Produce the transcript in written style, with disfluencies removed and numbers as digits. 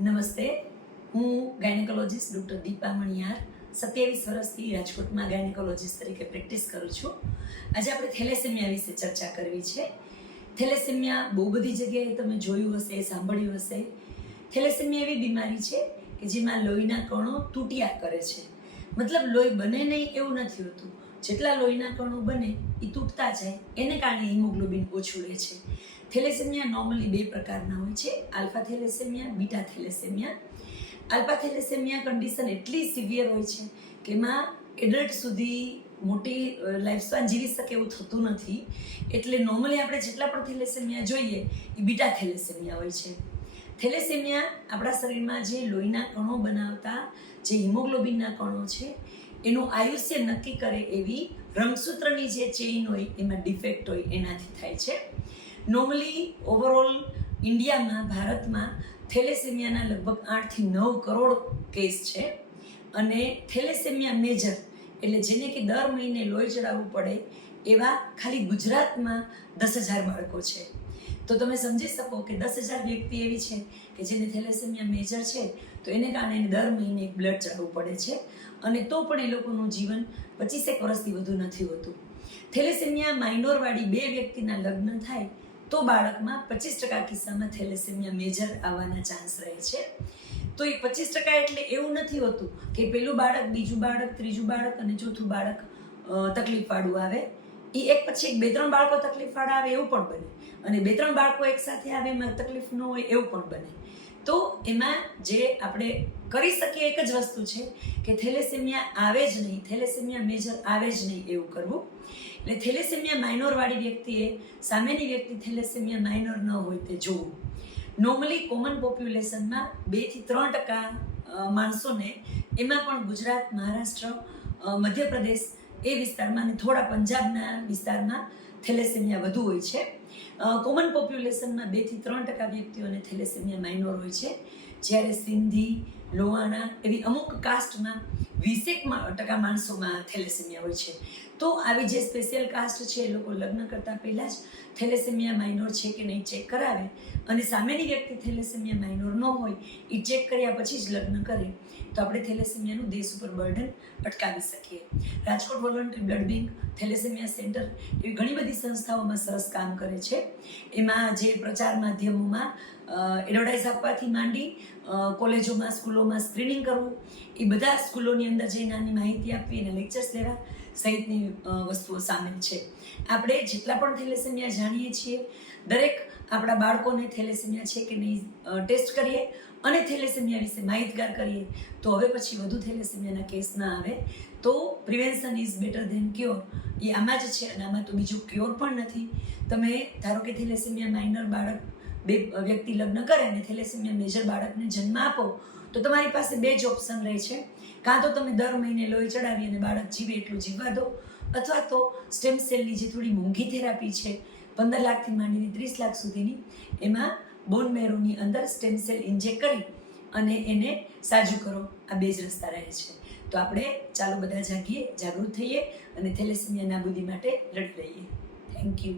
નમસ્તે, હું gynaecologist doctor Deepa Maniyar 27 વર્ષથી રાજકોટમાં ગાયનેકોલોજીસ્ટ તરીકે પ્રેક્ટિસ કરું છું. આજે આપણે થેલેસેમિયા વિશે ચર્ચા કરવી છે. થેલેસેમિયા બહુ બધી જગ્યાએ તમે જોયું હશે, સાંભળ્યું હશે. થેલેસેમિયા એવી બીમારી છે કે જેમાં લોહીના કણો તૂટ્યા કરે છે. મતલબ લોહી બને નહીં એવું નથી હોતું. જેટલા લોહીના કણો બને એ તૂટતા જાય, એને કારણે હિમોગ્લોબિન ઓછું રહે છે. થેલેસેમિયા નોર્મલી 2 પ્રકારના હોય છે, alpha thalassemia, beta thalassemia. Alpha thalassemia condition એટલી સિવિયર હોય છે કે એમાં એડલ્ટ સુધી મોટી લાઈફસ્પાન જીવી શકે એવું થતું નથી. એટલે નોર્મલી આપણે જેટલા પણ થેલેસેમિયા જોઈએ એ બીટા થેલેસેમિયા હોય છે. થેલેસેમિયા આપણા શરીરમાં જે લોહીના કણો બનાવતા જે હિમોગ્લોબિનના કણો છે એનું આયુષ્ય નક્કી કરે એવી રંગસૂત્રની જે ચેઇન હોય એમાં ડિફેક્ટ હોય એનાથી થાય છે. નોર્મલી ઓવરઓલ ઇન્ડિયામાં, ભારતમાં થેલેસેમિયાના લગભગ 8 થી 9 કરોડ કેસ છે. અને થેલેસેમિયા મેજર એટલે જેને કે દર મહિને લોહી ચડાવવું પડે એવા ખાલી ગુજરાતમાં 10,000 બાળકો છે. તો તમે સમજી શકો કે 10,000 વ્યક્તિ એવી છે કે જેને થેલેસેમિયા મેજર છે, તો એને કારણે એને દર મહિને બ્લડ ચડાવવું પડે છે. અને તો પણ એ લોકોનું જીવન 25 વર્ષથી વધુ નથી હોતું. થેલેસેમિયા માઇનોરવાળી 2 વ્યક્તિના લગ્ન થાય તો બાળકમાં 25% કિસ્સામાં થેલેસેમિયા મેજર આવવાના ચાન્સ રહે છે. તો એ 25% એટલે એવું નથી હોતું કે પહેલું બાળક, બીજું બાળક, ત્રીજું બાળક અને ચોથું બાળક તકલીફવાળું આવે. એ એક પછી 2-3 બાળકો તકલીફવાળા આવે એવું પણ બને, અને 2-3 બાળકો એકસાથે આવે એમાં તકલીફ ન હોય એવું પણ બને. તો એમાં જે આપણે કરી શકીએ એક જ વસ્તુ છે કે થેલેસેમિયા આવે જ નહીં, થેલેસેમિયા મેજર આવે જ નહીં એવું કરવું. એટલે થેલેસેમિયા માઇનોરવાળી વ્યક્તિએ સામેની વ્યક્તિ થેલેસેમિયા માઇનોર ન હોય તે જોવું. નોર્મલી કોમન પોપ્યુલેશનમાં 2-3% માણસોને, એમાં પણ ગુજરાત, મહારાષ્ટ્ર, મધ્યપ્રદેશ એ વિસ્તારમાં અને થોડા પંજાબના વિસ્તારમાં થેલેસેમિયા વધુ હોય છે. કોમન પોપ્યુલેશનમાં 2-3% વ્યક્તિઓને થેલેસેમિયા માઇનોર હોય છે. જ્યારે સિંધી, લોહાણા એવી અમુક કાસ્ટમાં 20% માણસોમાં થેલેસેમિયા હોય છે. તો આવી જે સ્પેશિયલ કાસ્ટ છે એ લોકો લગ્ન કરતાં પહેલાં જ થેલેસેમિયા માઇનોર છે કે નહીં ચેક કરાવે, અને સામેની વ્યક્તિ થેલેસેમિયા માઇનોર ન હોય એ ચેક કર્યા પછી જ લગ્ન કરે તો આપણે થેલેસેમિયાનું દેશ ઉપર બર્ડન અટકાવી શકીએ. Rajkot voluntary blood bank, thalassemia centre એવી ઘણી બધી સંસ્થાઓમાં સરસ કામ કરે છે. એમાં જે પ્રચાર માધ્યમોમાં એડવર્ટાઇઝ આપવાથી માંડી કોલેજોમાં, સ્કૂલોમાં સ્ક્રીનિંગ કરવું, એ બધા સ્કૂલોની અંદર જઈ નાની માહિતી આપવી અને લેક્ચર્સ લેવા સહિતની વસ્તુઓ સામેલ છે. આપણે જેટલા પણ થેલેસેમિયા જાણીએ છીએ, દરેક આપણા બાળકોને થેલેસેમિયા છે કે નહીં ટેસ્ટ કરીએ અને થેલેસેમિયા વિશે માહિતગાર કરીએ તો હવે પછી વધુ થેલેસેમિયાના કેસ ના આવે. તો prevention is better than cure, એ આમાં જ છે. અને આમાં તો બીજું ક્યોર પણ નથી. તમે ધારો કે થેલેસેમિયા માઇનર બાળક 2 વ્યક્તિ લગ્ન કરે અને થેલેસેમિયા મેજર બાળકને જન્મ આપો તો તમારી પાસે 2 જ ઓપ્શન રહે છે. કાં તો તમે દર મહિને લોહી ચડાવી અને બાળક જીવે એટલું જીવવા દો, અથવા તો સ્ટેમ સેલની જે થોડી મોંઘી થેરાપી છે 15 લાખથી માંડીને 30 લાખ સુધીની, એમાં બોન મેરોની અંદર સ્ટેમ સેલ ઇન્જેક્ટ કરી અને એને સાજું કરો. આ 2 જ રસ્તા રહે છે. તો આપણે ચાલો બધા જાગીએ, જાગૃત થઈએ અને થેલેસેમિયા નાબૂદી માટે લડી લઈએ. Thank you.